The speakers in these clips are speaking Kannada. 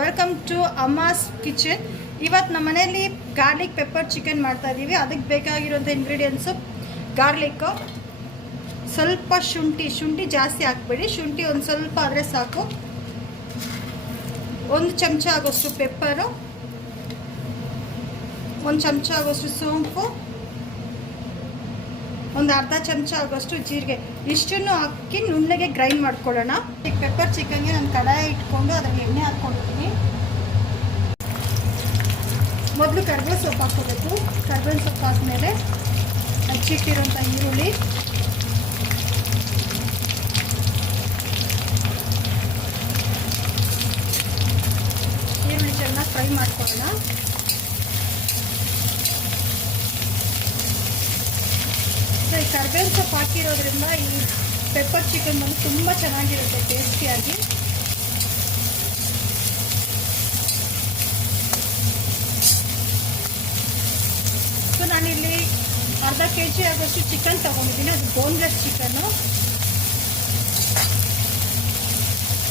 Welcome to ಅಮ್ಮಾಸ್ kitchen. ಇವತ್ತು ನಮ್ಮ ಮನೆಯಲ್ಲಿ ಗಾರ್ಲಿಕ್ ಪೆಪ್ಪರ್ ಚಿಕನ್ ಮಾಡ್ತಾ ಇದ್ದೀವಿ. ಅದಕ್ಕೆ ಬೇಕಾಗಿರೋಂಥ ಇಂಗ್ರೀಡಿಯೆಂಟ್ಸು ಗಾರ್ಲಿಕ್ಕು, ಸ್ವಲ್ಪ ಶುಂಠಿ ಜಾಸ್ತಿ ಹಾಕ್ಬೇಡಿ, ಶುಂಠಿ ಒಂದು ಸ್ವಲ್ಪ ಆದರೆ ಸಾಕು. 1 ಚಮಚ ಆಗೋಷ್ಟು ಪೆಪ್ಪರು, 1 ಚಮಚ ಆಗೋಷ್ಟು ಸೋಂಪು, ಒಂದು ಅರ್ಧ ಚಮಚ ಆಗೋಷ್ಟು ಜೀರಿಗೆ. ಇಷ್ಟನ್ನು ಹಾಕಿ ನುಣ್ಣಗೆ ಗ್ರೈಂಡ್ ಮಾಡ್ಕೊಳ್ಳೋಣ. ಈ ಪೆಪ್ಪರ್ ಚಿಕನ್ಗೆ ನಾನು ಕಡಾಯಿ ಇಟ್ಕೊಂಡು ಅದರಲ್ಲಿ ಎಣ್ಣೆ ಹಾಕ್ಕೊಂಡಿದ್ದೀನಿ. ಮೊದಲು ಕರ್ಬೇವು ಸೊಪ್ಪು ಹಾಕ್ಕೋಬೇಕು. ಕರ್ಬೇವು ಸೊಪ್ಪು ಹಾಕಿದ್ಮೇಲೆ ಹಚ್ಚಿಟ್ಟಿರೋಂಥ ಈರುಳ್ಳಿ, ಚೆನ್ನಾಗಿ ಫ್ರೈ ಮಾಡ್ಕೊಳ್ಳೋಣ. ಈ ಕರ್ಬೇವು ಸೊಪ್ಪು ಹಾಕಿರೋದ್ರಿಂದ ಈ ಪೆಪ್ಪರ್ ಚಿಕನ್ ಬಂದು ತುಂಬ ಚೆನ್ನಾಗಿರುತ್ತೆ, ಟೇಸ್ಟಿಯಾಗಿ. ಸೊ ನಾನಿಲ್ಲಿ ಅರ್ಧ kg ಆಗೋಷ್ಟು ಚಿಕನ್ ತೊಗೊಂಡಿದ್ದೀನಿ. ಅದು ಬೋನ್ಲೆಸ್ ಚಿಕನ್ನು.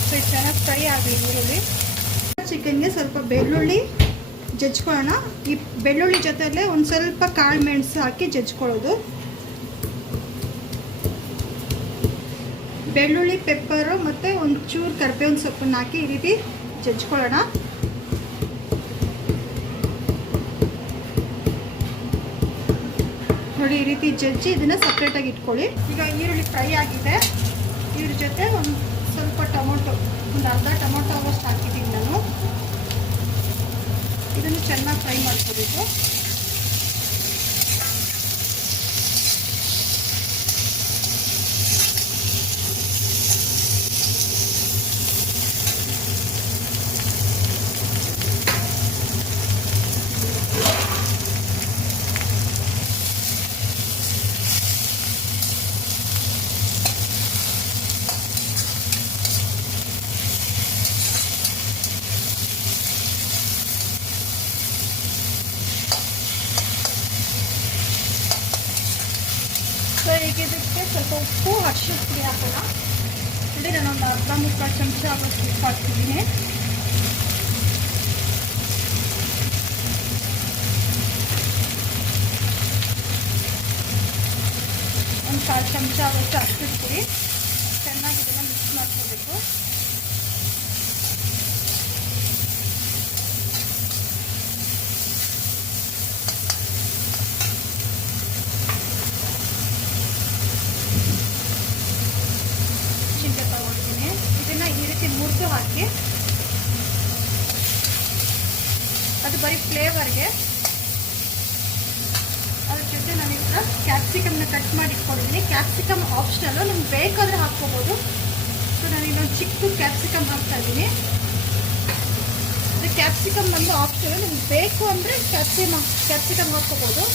ಸೊ ಇದು ಚೆನ್ನಾಗಿ ಫ್ರೈ ಆಗಲಿ ಈರುಳ್ಳಿ. ಚಿಕನ್ಗೆ ಸ್ವಲ್ಪ ಬೆಳ್ಳುಳ್ಳಿ ಜಜ್ಕೊಳ್ಳೋಣ. ಈ ಬೆಳ್ಳುಳ್ಳಿ ಜೊತೆಯಲ್ಲೇ ಒಂದು ಸ್ವಲ್ಪ ಕಾಳು ಮೆಣಸು ಹಾಕಿ ಜಜ್ಕೊಳ್ಳೋದು. ಬೆಳ್ಳುಳ್ಳಿ, ಪೆಪ್ಪರು ಮತ್ತು ಒಂದು ಚೂರು ಕರಿಬೇವಿನ ಸೊಪ್ಪನ್ನು ಹಾಕಿ ಈ ರೀತಿ ಜಜ್ಕೊಳ್ಳೋಣ. ನೋಡಿ, ಈ ರೀತಿ ಜಜ್ಜಿ ಇದನ್ನು ಸಪ್ರೇಟಾಗಿ ಇಟ್ಕೊಳ್ಳಿ. ಈಗ ಈರುಳ್ಳಿ ಫ್ರೈ ಆಗಿದೆ. ಇದ್ರ ಜೊತೆ ಒಂದು ಸ್ವಲ್ಪ ಟೊಮೊಟೊ, ಒಂದು ಅರ್ಧ ಟೊಮೊಟೊ ಆಗೋಷ್ಟು ಹಾಕಿದ್ದೀನಿ ನಾನು. ಇದನ್ನು ಚೆನ್ನಾಗಿ ಫ್ರೈ ಮಾಡ್ಕೋಬೇಕು. ಸೊ ಈಗ ಇದಕ್ಕೆ ಸ್ವಲ್ಪ ಉಪ್ಪು, ಅರಿಶಿನ ಪುಡಿ ಹಾಕೋಣ. ಇಲ್ಲಿ ನಾನೊಂದು ಅರ್ಧ ಮುಕ್ಕಾಲು ಚಮಚ ಆಗೋಷ್ಟು ಉಪ್ಪು ಹಾಕ್ತಿದ್ದೀನಿ. ಒಂದು 1/4 ಚಮಚ ಆಗೋಷ್ಟು ಅರಿಶಿನ ಪುಡಿ. ಚೆನ್ನಾಗಿ ಇದನ್ನು ಮಿಕ್ಸ್ ಮಾಡ್ಕೋಬೇಕು. ತಗೊಂಡಿದ್ದೀನಿ. ಇದನ್ನ ಈ ರೀತಿ ಮುರಿದು ಹಾಕಿ, ಅದು ಬರೀ ಫ್ಲೇವರ್ಗೆ. ಅದ್ರ ಜೊತೆ ನಾನು ಈಗ ಕ್ಯಾಪ್ಸಿಕಮ್ನ ಕಟ್ ಮಾಡಿ ಇಟ್ಕೊಂಡಿದ್ದೀನಿ. ಕ್ಯಾಪ್ಸಿಕಮ್ ಆಪ್ಷನಲ್ಲು, ನಿಮ್ಗೆ ಬೇಕಾದರೆ ಹಾಕ್ಕೋಬೋದು. ಸೊ ನಾನು ಇನ್ನೊಂದು ಚಿಕ್ಕ ಕ್ಯಾಪ್ಸಿಕಮ್ ಹಾಕ್ತಾ ಇದ್ದೀನಿ. ಅದು ಕ್ಯಾಪ್ಸಿಕಮ್ ಬಂದು ಆಪ್ಷನಲ್, ನಿಮ್ಗೆ ಬೇಕು ಅಂದರೆ ಕ್ಯಾಪ್ಸಿಕಮ್ ಹಾಕ್ಕೋಬೋದು.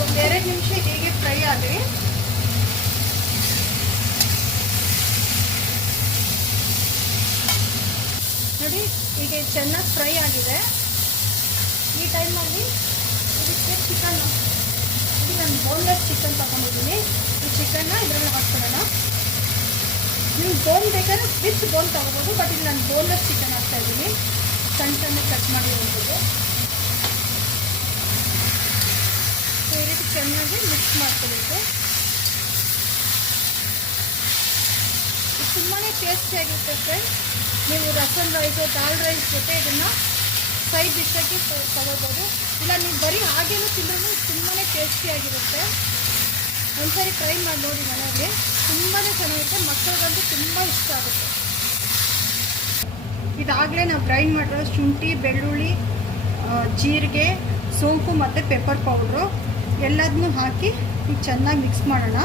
ಒಂದು 2 ನಿಮಿಷ ಹೀಗೆ ಫ್ರೈ ಆಗಲಿ. ನೋಡಿ, ಈಗ ಚೆನ್ನಾಗಿ ಫ್ರೈ ಆಗಿದೆ. ಈ ಟೈಮಲ್ಲಿ ಇದಕ್ಕೆ ಚಿಕನ್, ಇದು ನಾನು ಬೋನ್ಲೆಸ್ ಚಿಕನ್ ತಗೊಂಡಿದ್ದೀನಿ. ಈ ಚಿಕನ್ನ ಇದರಲ್ಲಿ ಹಾಕ್ಕೊಳ್ಳೋಣ. ನೀವು ಬೋನ್ ಬೇಕಾದ್ರೆ ವಿತ್ ಬೋನ್ ತಗೋಬೋದು, ಬಟ್ ಇಲ್ಲಿ ನಾನು ಬೋನ್ಲೆಸ್ ಚಿಕನ್ ಹಾಕ್ತಾ ಇದ್ದೀನಿ, ಸಣ್ಣ ಕಟ್ ಮಾಡಿರುವಂಥದ್ದು. ಈ ರೀತಿ ಚೆನ್ನಾಗಿ ಮಿಕ್ಸ್ ಮಾಡ್ಕೋಬೇಕು. ಇದು ತುಂಬಾ ಟೇಸ್ಟಿಯಾಗಿರುತ್ತೆ ಫ್ರೆಂಡ್ಸ್. ನೀವು ರಸಮ್ ರೈಸು, ದಾಲ್ ರೈಸ್ ಜೊತೆ ಇದನ್ನು ಸೈಡ್ ಡಿಶಾಗಿ ತಗೋಬೋದು. ಇಲ್ಲ ನೀವು ಬರೀ ಹಾಗೇನೂ ತಿಂದ್ರೂ ತುಂಬಾ ಟೇಸ್ಟಿಯಾಗಿರುತ್ತೆ. ಒಂದ್ಸರಿ ಟ್ರೈ ಮಾಡಿ ನೋಡಿ ಮನೆಯಲ್ಲಿ, ತುಂಬಾ ಚೆನ್ನಾಗಿರುತ್ತೆ. ಮಕ್ಕಳಿಗಂತೂ ತುಂಬ ಇಷ್ಟ ಆಗುತ್ತೆ. ಇದಾಗಲೇ ನಾವು ಗ್ರೈಂಡ್ ಮಾಡಿರೋ ಶುಂಠಿ, ಬೆಳ್ಳುಳ್ಳಿ, ಜೀರಿಗೆ, ಸೋಂಪು ಮತ್ತು ಪೆಪ್ಪರ್ ಪೌಡ್ರು ಎಲ್ಲದನ್ನೂ ಹಾಕಿ ಈಗ ಚೆನ್ನಾಗಿ ಮಿಕ್ಸ್ ಮಾಡೋಣ.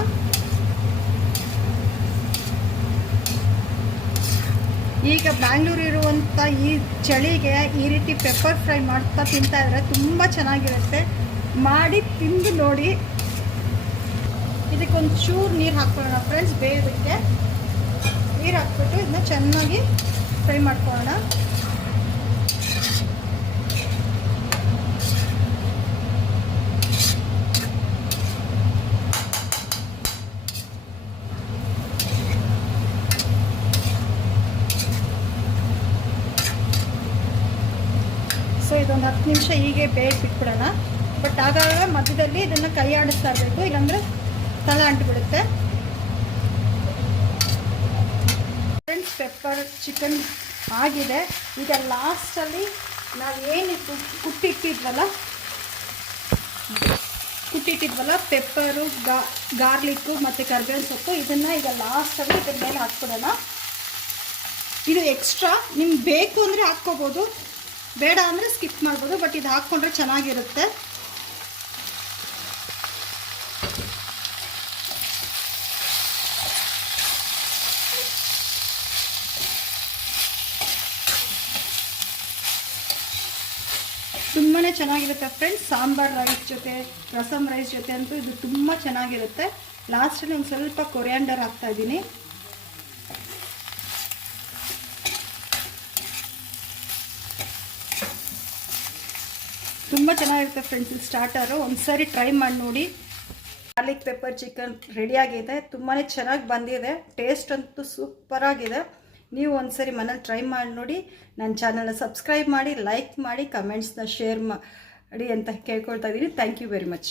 ಈಗ ಬ್ಯಾಂಗ್ಳೂರು ಇರುವಂಥ ಈ ಚಳಿಗೆ ಈ ರೀತಿ ಪೆಪ್ಪರ್ ಫ್ರೈ ಮಾಡ್ತಾ ತಿಂತಾ ಇದ್ರೆ ತುಂಬ ಚೆನ್ನಾಗಿರುತ್ತೆ. ಮಾಡಿ ತಿಂದು ನೋಡಿ. ಇದಕ್ಕೊಂದು ಚೂರು ನೀರು ಹಾಕ್ಕೊಳ್ಳೋಣ ಫ್ರೆಂಡ್ಸ್. ಬೇಯೋದಕ್ಕೆ ನೀರು ಹಾಕ್ಬಿಟ್ಟು ಇದನ್ನ ಚೆನ್ನಾಗಿ ಫ್ರೈ ಮಾಡ್ಕೊಳ್ಳೋಣ. ಸೊ ಇದೊಂದು 10 ನಿಮಿಷ ಹೀಗೆ ಬೇಗ ಬಿಟ್ಬಿಡೋಣ. ಬಟ್ ಆಗಾಗ ಮಧ್ಯದಲ್ಲಿ ಇದನ್ನು ಕೈ ಆಡಿಸ್ತಾ ಇರಬೇಕು, ಇಲ್ಲಾಂದರೆ ತಲೆ ಅಂಟಿಬಿಡುತ್ತೆ. ಫ್ರೆಂಡ್ಸ್, ಪೆಪ್ಪರ್ ಚಿಕನ್ ಆಗಿದೆ. ಈಗ ಲಾಸ್ಟಲ್ಲಿ ನಾವು ಏನಿತ್ತು ಕುಟ್ಟಿಟ್ಟಿದ್ವಲ್ಲ ಪೆಪ್ಪರು, ಗಾರ್ಲಿಕ್ಕು ಮತ್ತು ಕರಿಬೇವಿನ ಸೊಪ್ಪು, ಇದನ್ನು ಈಗ ಲಾಸ್ಟಲ್ಲಿ ಇದ್ರ ಮೇಲೆ ಹಾಕ್ಬಿಡೋಣ. ಇದು ಎಕ್ಸ್ಟ್ರಾ, ನಿಮ್ಗೆ ಬೇಕು ಅಂದರೆ ಹಾಕ್ಕೋಬೋದು, ಬೇಡ ಅಂದರೆ ಸ್ಕಿಪ್ ಮಾಡ್ಬೋದು. ಬಟ್ ಇದು ಹಾಕ್ಕೊಂಡ್ರೆ ಚೆನ್ನಾಗಿರುತ್ತೆ. ತುಂಬಾ ಚೆನ್ನಾಗಿರುತ್ತೆ ಫ್ರೆಂಡ್ಸ್. ಸಾಂಬಾರ್ ರೈಸ್ ಜೊತೆ, ರಸಮ್ ರೈಸ್ ಜೊತೆ ಅಂತೂ ಇದು ತುಂಬ ಚೆನ್ನಾಗಿರುತ್ತೆ. ಲಾಸ್ಟಲ್ಲಿ ಒಂದು ಸ್ವಲ್ಪ ಕೊರಿಯಾಂಡರ್ ಹಾಕ್ತಾ ಇದ್ದೀನಿ. ತುಂಬ ಚೆನ್ನಾಗಿರುತ್ತೆ ಫ್ರೆಂಡ್ಸ್ ಇದು ಸ್ಟಾರ್ಟರು. ಒಂದ್ಸರಿ ಟ್ರೈ ಮಾಡಿ ನೋಡಿ. ಗಾರ್ಲಿಕ್ ಪೆಪ್ಪರ್ ಚಿಕನ್ ರೆಡಿಯಾಗಿದೆ. ತುಂಬಾ ಚೆನ್ನಾಗಿ ಬಂದಿದೆ. ಟೇಸ್ಟ್ ಅಂತೂ ಸೂಪರಾಗಿದೆ. ನೀವು ಒಂದ್ಸರಿ ಮನೇಲಿ ಟ್ರೈ ಮಾಡಿ ನೋಡಿ. ನನ್ನ ಚಾನಲ್ನ ಸಬ್ಸ್ಕ್ರೈಬ್ ಮಾಡಿ, ಲೈಕ್ ಮಾಡಿ, ಕಮೆಂಟ್ಸ್ನ ಶೇರ್ ಮಾಡಿ ಅಂತ ಕೇಳ್ಕೊಳ್ತಾ ಇದ್ದೀನಿ. Thank you very much.